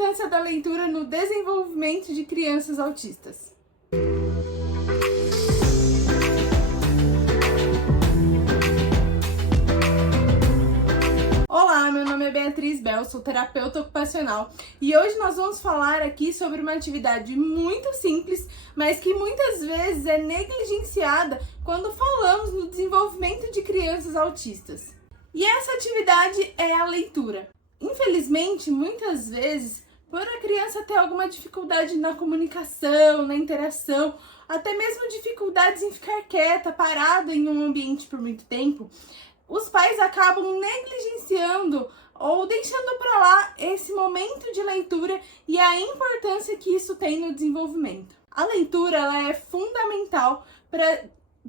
importância da leitura no desenvolvimento de crianças autistas. Olá, meu nome é Beatriz Bel, sou terapeuta ocupacional e hoje nós vamos falar aqui sobre uma atividade muito simples, mas que muitas vezes é negligenciada quando falamos no desenvolvimento de crianças autistas. E essa atividade é a leitura. Infelizmente, muitas vezes, por a criança ter alguma dificuldade na comunicação, na interação, até mesmo dificuldades em ficar quieta, parada em um ambiente por muito tempo, os pais acabam negligenciando ou deixando para lá esse momento de leitura e a importância que isso tem no desenvolvimento. A leitura ela é fundamental para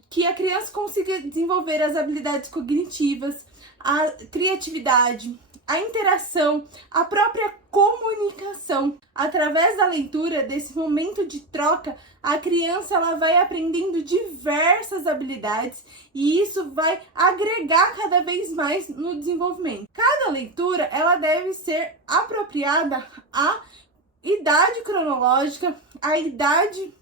que a criança consiga desenvolver as habilidades cognitivas, a criatividade, a interação, a própria comunicação. Através da leitura, desse momento de troca, a criança ela vai aprendendo diversas habilidades e isso vai agregar cada vez mais no desenvolvimento. Cada leitura ela deve ser apropriada à idade cronológica, à idade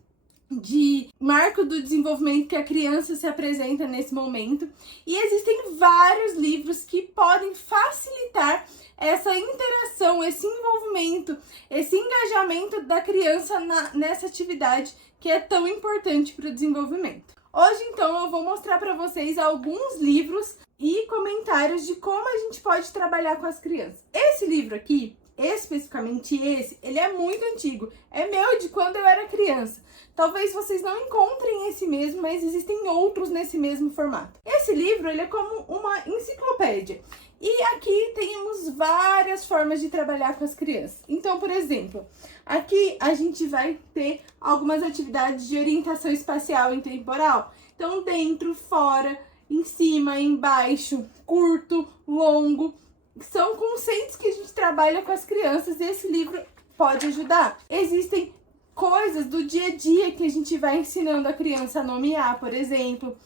de marco do desenvolvimento que a criança se apresenta nesse momento. E existem vários livros que podem facilitar essa interação, esse envolvimento, esse engajamento da criança nessa atividade que é tão importante para o desenvolvimento. Hoje, então, eu vou mostrar para vocês alguns livros e comentários de como a gente pode trabalhar com as crianças. Esse livro aqui, especificamente esse, ele é muito antigo. É meu de quando eu era criança. Talvez vocês não encontrem esse mesmo, mas existem outros nesse mesmo formato. Esse livro, ele é como uma enciclopédia. E aqui temos várias formas de trabalhar com as crianças. Então, por exemplo, aqui a gente vai ter algumas atividades de orientação espacial e temporal. Então, dentro, fora, em cima, embaixo, curto, longo. São conceitos que a gente trabalha com as crianças e esse livro pode ajudar. Existem coisas do dia a dia que a gente vai ensinando a criança a nomear, por exemplo,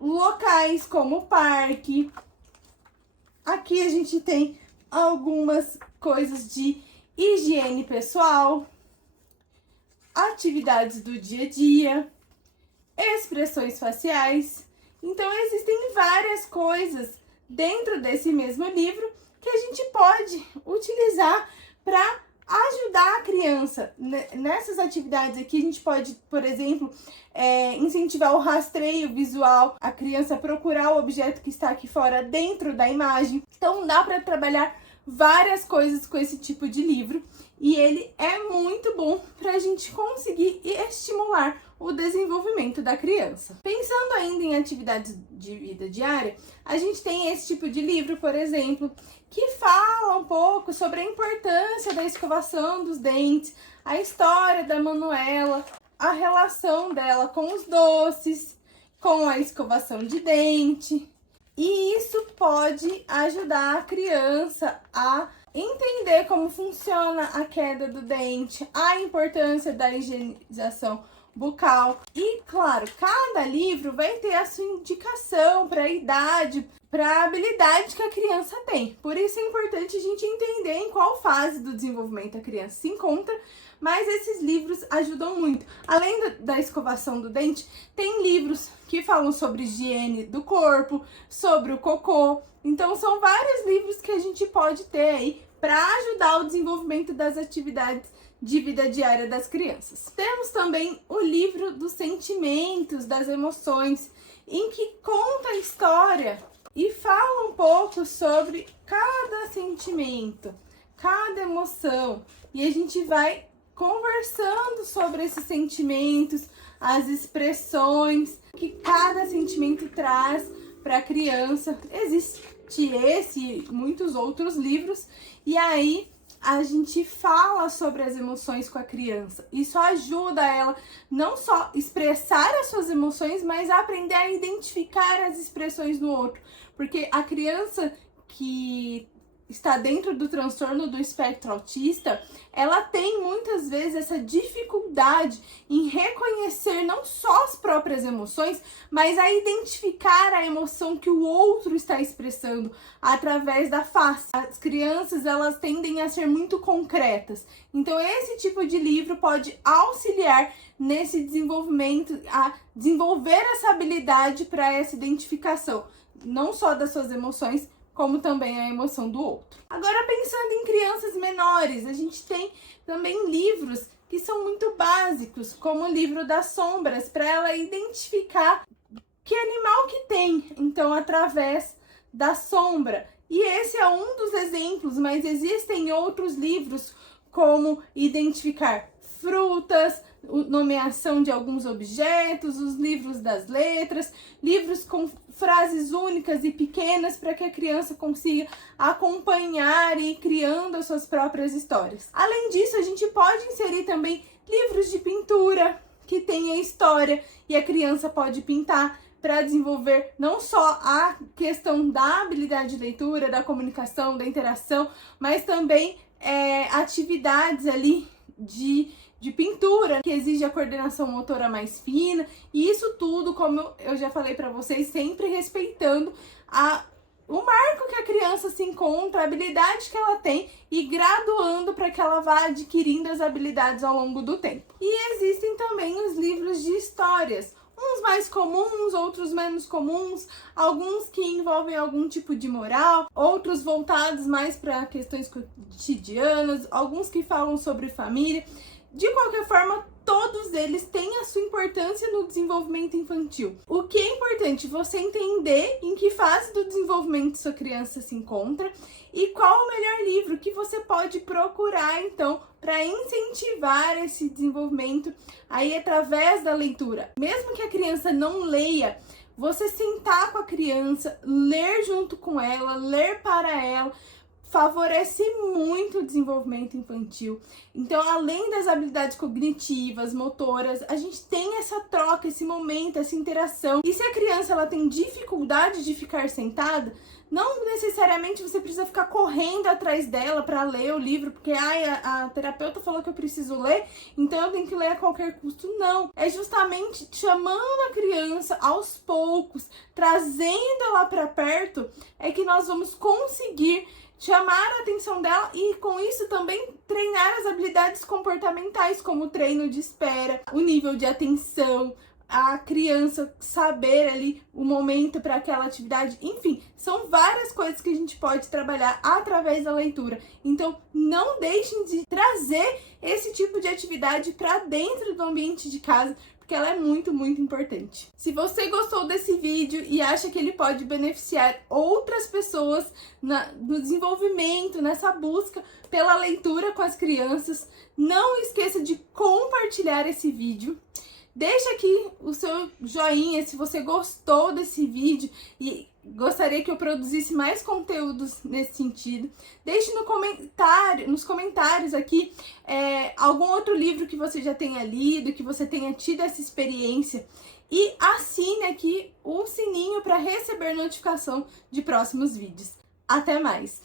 locais como parque. Aqui a gente tem algumas coisas de higiene pessoal, atividades do dia a dia, expressões faciais. Então existem várias coisas dentro desse mesmo livro que a gente pode utilizar para ajudar a criança. Nessas atividades aqui, a gente pode, por exemplo, incentivar o rastreio visual, a criança procurar o objeto que está aqui fora dentro da imagem. Então, dá para trabalhar várias coisas com esse tipo de livro e ele é muito bom para a gente conseguir estimular o desenvolvimento da criança. Pensando ainda em atividades de vida diária, a gente tem esse tipo de livro, por exemplo, que fala um pouco sobre a importância da escovação dos dentes, a história da Manuela, a relação dela com os doces, com a escovação de dente. E isso pode ajudar a criança a entender como funciona a queda do dente, a importância da higienização bucal. E, claro, cada livro vai ter a sua indicação para a idade, para a habilidade que a criança tem. Por isso é importante a gente entender em qual fase do desenvolvimento a criança se encontra, mas esses livros ajudam muito. Além da escovação do dente, tem livros que falam sobre higiene do corpo, sobre o cocô. Então, são vários livros que a gente pode ter aí para ajudar o desenvolvimento das atividades de vida diária das crianças. Temos também o livro dos sentimentos, das emoções, em que conta a história e fala um pouco sobre cada sentimento, cada emoção. E a gente vai conversando sobre esses sentimentos, as expressões que cada sentimento traz para a criança. Existe esse e muitos outros livros, e aí a gente fala sobre as emoções com a criança. Isso ajuda ela não só expressar as suas emoções, mas a aprender a identificar as expressões do outro. Porque a criança que está dentro do transtorno do espectro autista, ela tem muitas vezes essa dificuldade em reconhecer não só as próprias emoções, mas a identificar a emoção que o outro está expressando através da face. As crianças, elas tendem a ser muito concretas. Então, esse tipo de livro pode auxiliar nesse desenvolvimento, a desenvolver essa habilidade para essa identificação, não só das suas emoções, como também a emoção do outro. Agora, pensando em crianças menores, a gente tem também livros que são muito básicos, como o livro das sombras, para ela identificar que animal que tem, então, através da sombra. E esse é um dos exemplos, mas existem outros livros, como identificar frutas, nomeação de alguns objetos, os livros das letras, livros com frases únicas e pequenas para que a criança consiga acompanhar e ir criando as suas próprias histórias. Além disso, a gente pode inserir também livros de pintura que tenha história e a criança pode pintar para desenvolver não só a questão da habilidade de leitura, da comunicação, da interação, mas também atividades ali de pintura, que exige a coordenação motora mais fina, e isso tudo, como eu já falei para vocês, sempre respeitando o marco que a criança se encontra, a habilidade que ela tem e graduando para que ela vá adquirindo as habilidades ao longo do tempo. E existem também os livros de histórias, uns mais comuns, outros menos comuns, alguns que envolvem algum tipo de moral, outros voltados mais para questões cotidianas, alguns que falam sobre família. De qualquer forma, todos eles têm a sua importância no desenvolvimento infantil. O que é importante? Você entender em que fase do desenvolvimento sua criança se encontra e qual o melhor livro que você pode procurar, então, para incentivar esse desenvolvimento aí através da leitura. Mesmo que a criança não leia, você sentar com a criança, ler junto com ela, ler para ela, favorece muito o desenvolvimento infantil. Então, além das habilidades cognitivas, motoras, a gente tem essa troca, esse momento, essa interação. E se a criança ela tem dificuldade de ficar sentada, não necessariamente você precisa ficar correndo atrás dela para ler o livro, porque a terapeuta falou que eu preciso ler, então eu tenho que ler a qualquer custo. Não, é justamente chamando a criança aos poucos, trazendo ela para perto, é que nós vamos conseguir chamar a atenção dela e com isso também treinar as habilidades comportamentais, como o treino de espera, o nível de atenção, a criança saber ali o momento para aquela atividade, enfim, são várias coisas que a gente pode trabalhar através da leitura. Então, não deixem de trazer esse tipo de atividade para dentro do ambiente de casa, porque ela é muito, muito importante. Se você gostou desse vídeo e acha que ele pode beneficiar outras pessoas no desenvolvimento, nessa busca pela leitura com as crianças, não esqueça de compartilhar esse vídeo. Deixa aqui o seu joinha se você gostou desse vídeo e gostaria que eu produzisse mais conteúdos nesse sentido. Deixe nos comentários aqui algum outro livro que você já tenha lido, que você tenha tido essa experiência. E assine aqui o sininho para receber notificação de próximos vídeos. Até mais!